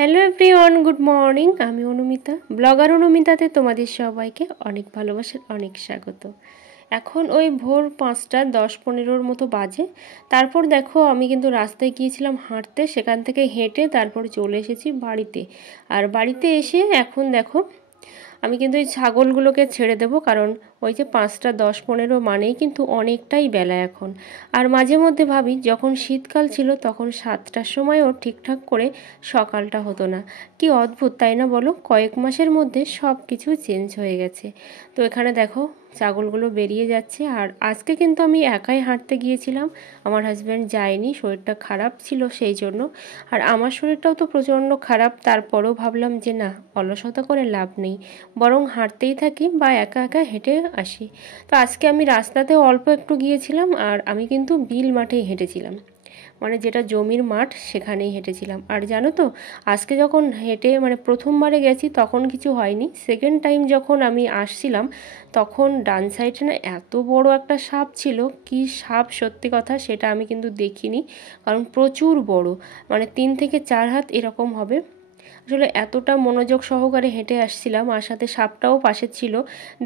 Hello everyone, good morning. আমি Anumita, blogger অনুমিতাতে তোমাদের সবাইকে অনেক ভালোবাসার অনেক স্বাগত। এখন ওই ভোর 5টা 10-15 মতো বাজে। তারপর দেখো আমি কিন্তু রাস্তায় গিয়েছিলাম হাঁটতে, সেখান থেকে হেঁটে তারপর চলে এসেছি বাড়িতে। আর বাড়িতে এসে এখন দেখো আমি কিন্তু এই ছাগলগুলোকে ছেড়ে দেবো, কারণ ওই যে 5টা 10-15 মানেই কিন্তু অনেকটাই বেলা এখন। আর মাঝে মধ্যে ভাবি, যখন শীতকাল ছিল তখন 7টার সময়ও ঠিকঠাক করে সকালটা হতো না। কি অদ্ভুত তাই না বলো? কয়েক মাসের মধ্যে সব কিছু চেঞ্জ হয়ে গেছে। তো এখানে দেখো ছাগলগুলো বেরিয়ে যাচ্ছে। আর আজকে কিন্তু আমি একাই হাঁটতে গিয়েছিলাম, আমার হাজব্যান্ড যায়নি, শরীরটা খারাপ ছিল সেই জন্য। আর আমার শরীরটাও তো প্রচণ্ড খারাপ, তারপরেও ভাবলাম যে না, অলসতা করে লাভ নেই, বরং হাঁটতেই থাকি বা একা একা হেঁটে আসি। তো আজকে আমি রাস্তাতে অল্প একটু গিয়েছিলাম, আর আমি কিন্তু বিল মাঠেই হেঁটেছিলাম, মানে যেটা জমির মাঠ সেখানেই হেঁটেছিলাম। আর জানো তো, আজকে যখন হেঁটে মানে প্রথমবারে গেছি তখন কিছু হয়নি, সেকেন্ড টাইম যখন আমি আসছিলাম তখন ডান সাইডে না এত বড় একটা সাপ ছিল। কি সাপ সত্যি কথা, সেটা আমি কিন্তু দেখিনি, কারণ প্রচুর বড়, মানে 3 থেকে 4 হাত এরকম হবে। আসলে এতটা মনোযোগ সহকারে হেঁটে আসছিলাম, আর সাথে সাপটাও পাশে ছিল,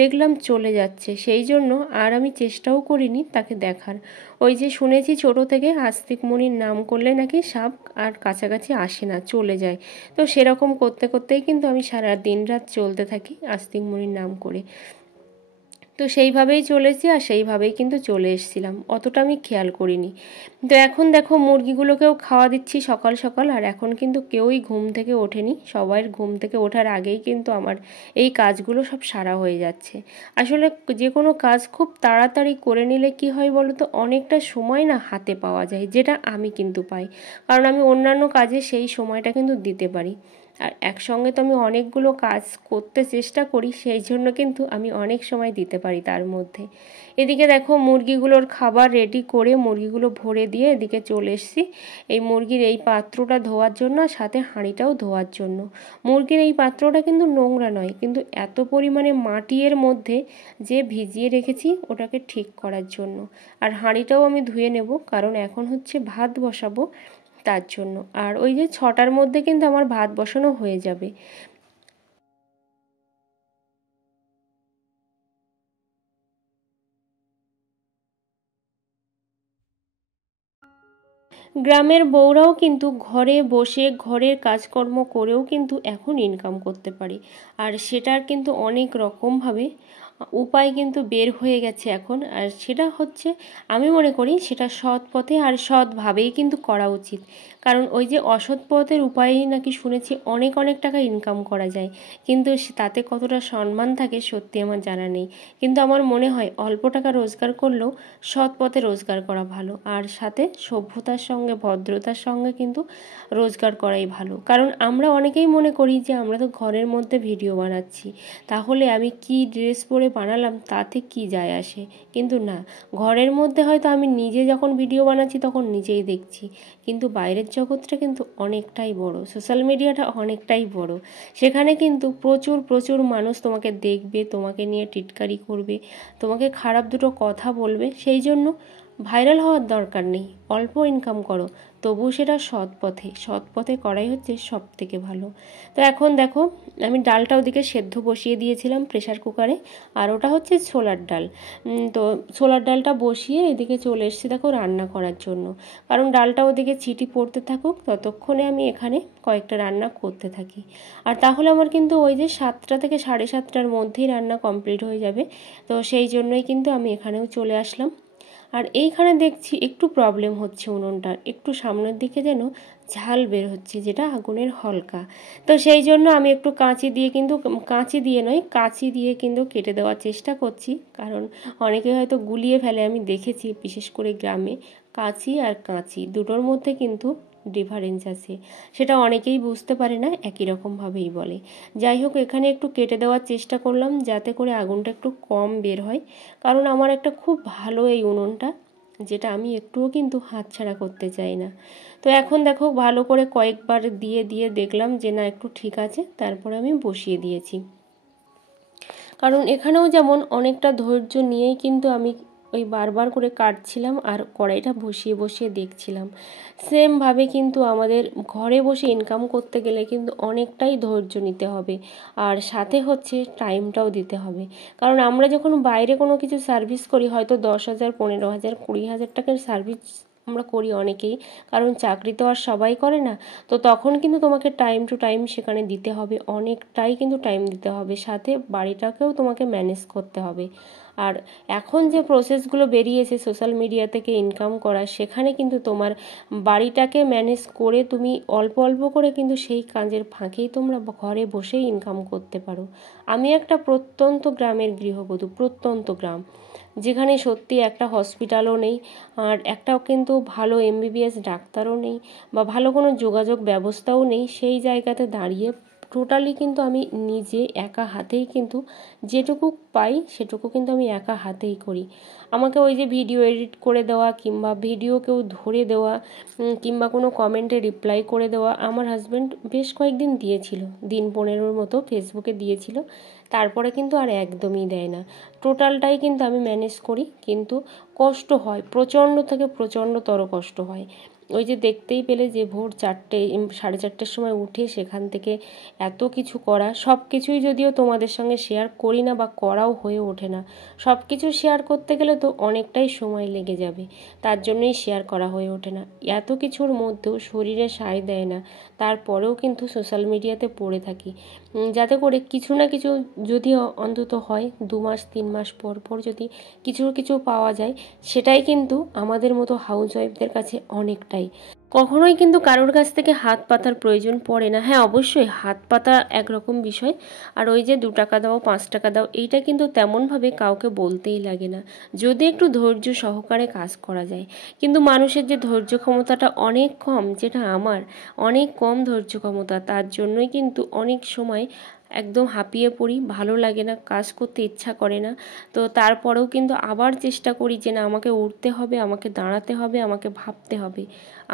দেখলাম চলে যাচ্ছে, সেই জন্য আর আমি চেষ্টাও করিনি তাকে দেখার। ওই যে শুনেছি ছোট থেকে আস্তিক মণির নাম করলে নাকি সাপ আর কাছাকাছি আসে না, চলে যায়। তো সেরকম করতে করতেই কিন্তু আমি সারা দিন রাত চলতে থাকি আস্তিক মণির নাম করে। তো সেইভাবেই চলেছি, আর সেইভাবেই কিন্তু চলে এসেছিলাম, অতটা আমি খেয়াল করিনি। তো এখন দেখো মুরগিগুলোকেও খাওয়া দিচ্ছি সকাল সকাল। আর এখন কিন্তু কেউই ঘুম থেকে ওঠেনি, সবাই ঘুম থেকে ওঠার আগেই কিন্তু আমার এই কাজগুলো সব সারা হয়ে যাচ্ছে। আসলে যে কোনো কাজ খুব তাড়াতাড়ি করে নিলে কি হয় বলো তো, অনেকটা সময় না হাতে পাওয়া যায়, যেটা আমি কিন্তু পাই, কারণ আমি অন্যান্য কাজে সেই সময়টা কিন্তু দিতে পারি। আর একসঙ্গে তো আমি অনেকগুলো কাজ করতে চেষ্টা করি, সেই জন্য কিন্তু আমি অনেক সময় দিতে পারি তার মধ্যে। এদিকে দেখো মুরগিগুলোর খাবার রেডি করে মুরগিগুলো ভরে দিয়ে এদিকে চলে এসেছি এই মুরগির এই পাত্রটা ধোয়ার জন্য, আর সাথে হাঁড়িটাও ধোয়ার জন্য। মুরগির এই পাত্রটা কিন্তু নোংরা নয়, কিন্তু এত পরিমাণে মাটি এর মধ্যে যে ভিজিয়ে রেখেছি ওটাকে ঠিক করার জন্য। আর হাঁড়িটাও আমি ধুয়ে নেব, কারণ এখন হচ্ছে ভাত বসাবো তার জন্য। আর ওই যে 6টার মধ্যে কিন্তু আমার ভাত বসানো হয়ে যাবে। গ্রামের বউরাও কিন্তু ঘরে বসে ঘরের কাজকর্ম করেও কিন্তু এখন ইনকাম করতে পারে, আর সেটার কিন্তু অনেক রকমভাবে উপায় কিন্তু বের হয়ে গেছে এখন। আর সেটা হচ্ছে, আমি মনে করি সেটা সৎ পথে আর সৎভাবেই কিন্তু করা উচিত। কারণ ওই যে অসৎ পথের উপায়েই নাকি শুনেছি অনেক অনেক টাকা ইনকাম করা যায়, কিন্তু তাতে কতটা সম্মান থাকে সত্যি আমার জানা নেই। কিন্তু আমার মনে হয় অল্প টাকা রোজগার করলেও সৎ পথে রোজগার করা ভালো, আর সাথে সভ্যতার সঙ্গে ভদ্রতার সঙ্গে কিন্তু রোজগার করাই ভালো। কারণ আমরা অনেকেই মনে করি যে আমরা তো ঘরের মধ্যে ভিডিও বানাচ্ছি, তাহলে আমি কি ড্রেস পরে বানালাম তাতে কি যায় আসে। কিন্তু না, ঘরের মধ্যে হয়তো আমি নিজে যখন ভিডিও বানাচ্ছি তখন নিজেই দেখছি, কিন্তু বাইরের জগৎটা কিন্তু অনেকটাই বড়, সোশ্যাল মিডিয়াটা অনেকটাই বড়। সেখানে কিন্তু প্রচুর প্রচুর মানুষ তোমাকে দেখবে, তোমাকে নিয়ে টিটকারি করবে, তোমাকে খারাপ দুটো কথা বলবে। সেই জন্য ভাইরাল হওয়ার দরকার নেই, অল্প ইনকাম করো, তবু সেটা সৎ পথে, সৎ পথে করাই হচ্ছে সব থেকে ভালো। তো এখন দেখো আমি ডালটা ওদিকে সেদ্ধ বসিয়ে দিয়েছিলাম প্রেসার কুকারে, আর ওটা হচ্ছে ছোলার ডাল। তো ছোলার ডালটা বসিয়ে এদিকে চলে এসেছি দেখো রান্না করার জন্য, কারণ ডালটা ওদিকে ছিটি পড়তে থাকুক, ততক্ষণে আমি এখানে কয়েকটা রান্না করতে থাকি। আর তাহলে আমার কিন্তু ওই যে 7টা থেকে 7:30টার মধ্যেই রান্না কমপ্লিট হয়ে যাবে। তো সেই জন্যই কিন্তু আমি এখানেও চলে আসলাম। আর এইখানে দেখছি একটু প্রবলেম হচ্ছে, উনুনটার একটু সামনের দিকে যেন ঝাল বের হচ্ছে, যেটা আগুনের হলকা। তো সেই জন্য আমি একটু কাঁচি দিয়ে কিন্তু, কাঁচি দিয়ে নয় কাঁচি দিয়ে কিন্তু কেটে দেওয়ার চেষ্টা করছি, কারণ অনেকে হয়তো গুলিয়ে ফেলে, আমি দেখেছি বিশেষ করে গ্রামে কাঁচি আর কাঁচি দুটোর মধ্যে কিন্তু ডিফারেন্স আছে, সেটা অনেকেই বুঝতে পারে না, একই রকমভাবেই বলে। যাই হোক, এখানে একটু কেটে দেওয়ার চেষ্টা করলাম যাতে করে আগুনটা একটু কম বের হয়, কারণ আমার একটা খুব ভালো এই উনুনটা, যেটা আমি একটুও কিন্তু হাতছাড়া করতে চাই না। তো এখন দেখো ভালো করে কয়েকবার দিয়ে দিয়ে দেখলাম যে না একটু ঠিক আছে, তারপরে আমি বসিয়ে দিয়েছি। কারণ এখানেও যেমন অনেকটা ধৈর্য নিয়েই কিন্তু আমি ওই বারবার করে কাটছিলাম আর কড়াইটা বসিয়ে বসিয়ে দেখছিলাম। সেমভাবে কিন্তু আমাদের ঘরে বসে ইনকাম করতে গেলে কিন্তু অনেকটাই ধৈর্য নিতে হবে, আর সাথে হচ্ছে টাইমটাও দিতে হবে। কারণ আমরা যখন বাইরে কোনো কিছু সার্ভিস করি, হয়তো 10,000, 15,000, 20,000 টাকার সার্ভিস আমরা করি অনেকেই, কারণ চাকরি তো আর সবাই করে না। তো তখন কিন্তু তোমাকে টাইম টু টাইম সেখানে দিতে হবে, অনেকটাই কিন্তু টাইম দিতে হবে, সাথে বাড়িটাকেও তোমাকে ম্যানেজ করতে হবে। আর এখন যে প্রসেসগুলো বেরিয়েছে সোশ্যাল মিডিয়া থেকে ইনকাম করা, সেখানে কিন্তু তোমার বাড়িটাকে ম্যানেজ করে তুমি অল্প অল্প করে কিন্তু সেই কাজের ফাঁকেই তোমরা ঘরে বসেই ইনকাম করতে পারো। আমি একটা প্রত্যন্ত গ্রামের গৃহবধূ, প্রত্যন্ত গ্রাম, যেখানে সত্যি একটা হসপিটালও নেই, আর একটাও কিন্তু ভালো এমবিবিএস ডাক্তারও নেই, বা ভালো কোনো যোগাযোগ ব্যবস্থাও নেই। সেই জায়গাতে দাঁড়িয়ে টোটালি কিন্তু আমি নিজে একা হাতেই কিন্তু যেটুকু পাই সেটুকু কিন্তু আমি একা হাতেই করি। আমাকে ওই যে ভিডিও এডিট করে দেওয়া, কিংবা ভিডিও কেউ ধরে দেওয়া, কিংবা কোনো কমেন্টে রিপ্লাই করে দেওয়া, আমার হাজব্যান্ড বেশ কয়েকদিন দিয়েছিল, দিন 15 মতো ফেসবুকে দিয়েছিল, তারপরে কিন্তু আর একদমই দেয় না। টোটালটাই কিন্তু আমি ম্যানেজ করি, কিন্তু কষ্ট হয়, প্রচণ্ড থেকে প্রচণ্ডতর কষ্ট হয়। ওই যে দেখতেই পেলে যে ভোর 4টে, 4:30টার সময় উঠে সেখান থেকে এত কিছু করা, সব কিছুই যদিও তোমাদের সঙ্গে শেয়ার করি না বা করাও হয়ে ওঠে না। সব কিছু শেয়ার করতে গেলে তো অনেকটাই সময় লেগে যাবে, তার জন্যই শেয়ার করা হয়ে ওঠে না। এত কিছুর মধ্যেও শরীরে সায় দেয় না, তারপরেও কিন্তু সোশ্যাল মিডিয়াতে পড়ে থাকি, যাতে করে কিছু না কিছু যদি অন্তত হয় 2 মাস 3 মাস পর পর যদি কিছু কিছু পাওয়া যায়, সেটাই কিন্তু আমাদের মতো হাউসওয়াইফদের কাছে অনেকটাই। কখনোই কিন্তু কারোর কাছ থেকে হাত পাতার প্রয়োজন পড়ে না। হ্যাঁ, অবশ্যই হাত পাতা একরকম বিষয়, আর ওই যে 2 টাকা দাও, 5 টাকা দাও, এইটা কিন্তু তেমনভাবে কাউকে বলতেই লাগে না, যদি একটু ধৈর্য সহকারে কাজ করা যায়। কিন্তু মানুষের যে ধৈর্য ক্ষমতাটা অনেক কম, যেটা আমার অনেক কম ধৈর্য ক্ষমতা, তার জন্যই কিন্তু অনেক সময় একদম হাঁপিয়ে পড়ি, ভালো লাগে না, কাজ করতে ইচ্ছা করে না। তো তারপরেও কিন্তু আবার চেষ্টা করি যে না, আমাকে উঠতে হবে, আমাকে দাঁড়াতে হবে, আমাকে ভাবতে হবে,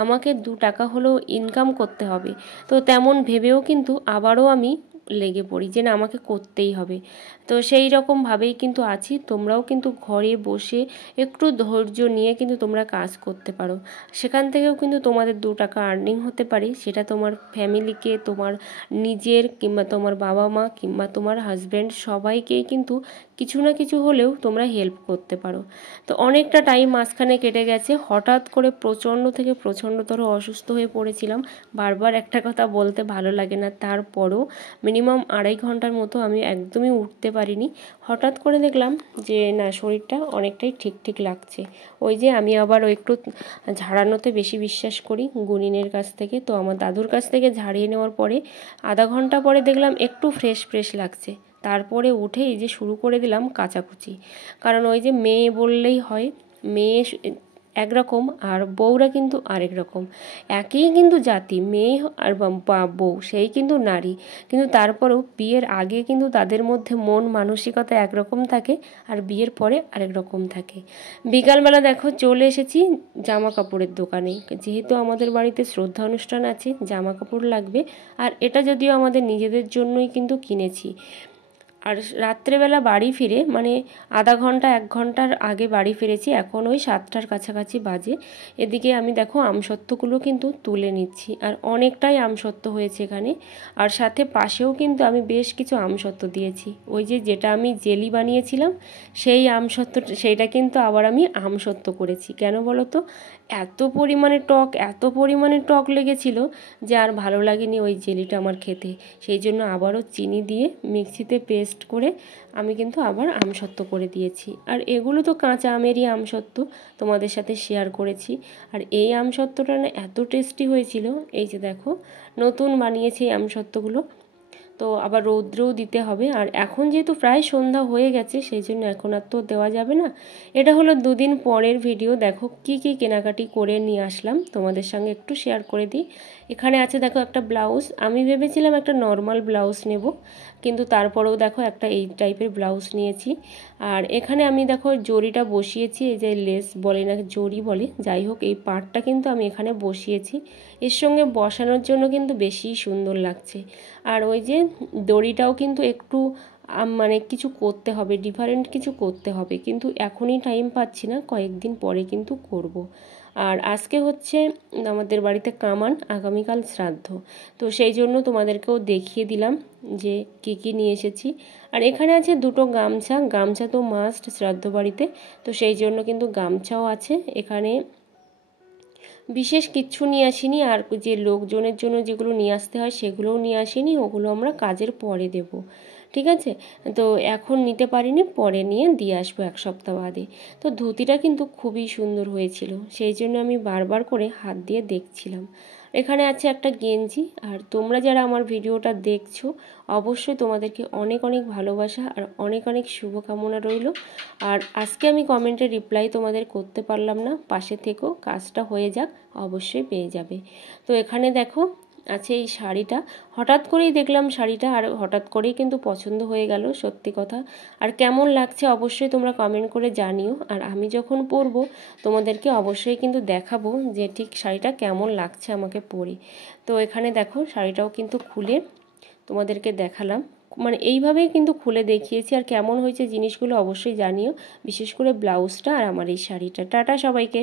আমাকে 2 টাকা হলেও ইনকাম করতে হবে। তো তেমন ভেবেও কিন্তু আবারও আমি লেগে পড়ি যে না, আমাকে করতেই হবে। তো সেই রকমভাবেই কিন্তু আছি। তোমরাও কিন্তু ঘরে বসে একটু ধৈর্য নিয়ে কিন্তু তোমরা কাজ করতে পারো, সেখান থেকেও কিন্তু তোমাদের 2 টাকা আর্নিং হতে পারে। সেটা তোমার ফ্যামিলিকে, তোমার নিজের, কিংবা তোমার বাবা মা, কিংবা তোমার হাজব্যান্ড, সবাইকেই কিন্তু কিছু না কিছু হলেও তোমরা হেল্প করতে পারো। তো অনেকটা টাইম মাঝখানে কেটে গেছে, হঠাৎ করে প্রচণ্ড থেকে প্রচণ্ডতর অসুস্থ হয়ে পড়েছিলাম। বারবার একটা কথা বলতে ভালো লাগে না, তারপরও মিনিমাম 2.5 ঘন্টার মতো আমি একদমই উঠতে পারিনি। হঠাৎ করে দেখলাম যে না, শরীরটা অনেকটাই ঠিক ঠিক লাগছে। ওই যে আমি আবার একটু ঝাড়ানোতে বেশি বিশ্বাস করি গুনিনের কাছ থেকে, তো আমার দাদুর কাছ থেকে ঝাড়িয়ে নেওয়ার পরে আধা ঘন্টা পরে দেখলাম একটু ফ্রেশ ফ্রেশ লাগছে। তারপরে উঠে এই যে শুরু করে দিলাম কাচাকুচি। কারণ ওই যে মেয়ে বললেই হয়, মেয়ে একরকম আর বউরা কিন্তু আরেক রকম। একই কিন্তু জাতি, মেয়ে আর বউ সেই কিন্তু নারী, কিন্তু তারপরেও বিয়ের আগে কিন্তু তাদের মধ্যে মন মানসিকতা একরকম থাকে, আর বিয়ের পরে আরেক রকম থাকে। বিকালবেলা দেখো চলে এসেছি জামা কাপড়ের দোকানে, যেহেতু আমাদের বাড়িতে শ্রদ্ধা অনুষ্ঠান আছে, জামা কাপড় লাগবে। আর এটা যদিও আমাদের নিজেদের জন্যই কিন্তু কিনেছি। আর রাত্রেবেলা বাড়ি ফিরে, মানে আধা ঘন্টা 1 ঘন্টার আগে বাড়ি ফিরেছি, এখন ওই 7টার কাছাকাছি বাজে। এদিকে আমি দেখো আমসত্ত্বগুলো কিন্তু তুলে নিচ্ছি, আর অনেকটাই আমসত্ত্ব হয়েছে এখানে। আর সাথে পাশেও কিন্তু আমি বেশ কিছু আমসত্ত্ব দিয়েছি, ওই যে যেটা আমি জেলি বানিয়েছিলাম সেই আমসত্ত্ব, সেইটা কিন্তু আবার আমি আমসত্ত্ব করেছি। কেন বলো তো, এত পরিমাণে টক লেগেছিল যে আর ভালো লাগেনি ওই জেলিটা আমার খেতে। সেই জন্য আবারও চিনি দিয়ে মিক্সিতে পেস্ট করে আমি কিন্তু আবার আমসত্ত্ব করে দিয়েছি। আর এগুলো তো কাঁচা আমেরই আমসত্ত্ব, তোমাদের সাথে শেয়ার করেছি। আর এই আমসত্ত্বটা না এত টেস্টি হয়েছিল, এই যে দেখো নতুন বানিয়েছি এই আমসত্ত্বগুলো। তো আবার রৌদ্রেও দিতে হবে। আর এখন যেহেতু প্রায় সন্ধ্যা হয়ে গেছে, সেই জন্য এখন আর তো দেওয়া যাবে না। এটা হলো 2 দিন পরের ভিডিও। দেখো কি কি কেনাকাটি করে নিয়ে আসলাম তোমাদের সঙ্গে একটু শেয়ার করে দিই। এখানে আছে দেখো একটা ব্লাউজ, আমি ভেবেছিলাম একটা নর্মাল ব্লাউজ নেব, কিন্তু তারপরেও দেখো একটা এই টাইপের ব্লাউজ নিয়েছি। আর এখানে আমি দেখো জরিটা বসিয়েছি, এই যে লেস বলে না জরি বলে, যাই হোক এই পার্টটা কিন্তু আমি এখানে বসিয়েছি। এর সঙ্গে বসানোর জন্য কিন্তু বেশি সুন্দর লাগছে। আর ওই যে দড়িটাও কিন্তু একটু মানে কিছু করতে হবে, ডিফারেন্ট কিছু করতে হবে, কিন্তু এখনই টাইম পাচ্ছি না, কয়েকদিন পরে কিন্তু করব। আর আজকে হচ্ছে আমাদের বাড়িতে কামান, আগামীকাল শ্রাদ্ধ, তো সেই জন্য তোমাদেরকেও দেখিয়ে দিলাম যে কি কি নিয়ে এসেছি। আর এখানে আছে দুটো গামছা, গামছা তো মাস্ট শ্রাদ্ধ বাড়িতে, তো সেই জন্য কিন্তু গামছাও আছে এখানে। বিশেষ কিচ্ছু নিয়ে আসিনি, আর যে লোকজনের জন্য যেগুলো নিয়ে আসতে হয় সেগুলোও নিয়ে আসিনি, ওগুলো আমরা কাজের পরে দেব, ঠিক আছে। তো এখন নিতে পারিনি, পরে নিয়ে দিয়ে আসবো এক সপ্তাহ বাদে। তো ধুতিটা কিন্তু খুবই সুন্দর হয়েছিল, সেই জন্য আমি বারবার করে হাত দিয়ে দেখছিলাম। এখানে আছে একটা গেঞ্জি। আর তোমরা যারা আমার ভিডিওটা দেখছো, অবশ্যই তোমাদেরকে অনেক অনেক ভালোবাসা আর অনেক অনেক শুভকামনা রইল। আর আজকে আমি কমেন্টে রিপ্লাই তোমাদের করতে পারলাম না, পাশে থেকেও, কাজটা হয়ে যাক, অবশ্যই পেয়ে যাবে। তো এখানে দেখো আছে এই শাড়িটা, হঠাৎ করেই দেখলাম শাড়িটা, আর হঠাৎ করেই কিন্তু পছন্দ হয়ে গেল, সত্যি কথা। আর কেমন লাগছে অবশ্যই তোমরা কমেন্ট করে জানিও, আর আমি যখন পরবো তোমাদেরকে অবশ্যই কিন্তু দেখাবো যে ঠিক শাড়িটা কেমন লাগছে আমাকে পরে। তো এখানে দেখো শাড়িটাও কিন্তু খুলে তোমাদেরকে দেখালাম, মানে এইভাবেই কিন্তু খুলে দেখিয়েছি। আর কেমন হয়েছে জিনিসগুলো অবশ্যই জানিও, বিশেষ করে ব্লাউজটা আর আমার এই শাড়িটা। টাটা সবাইকে।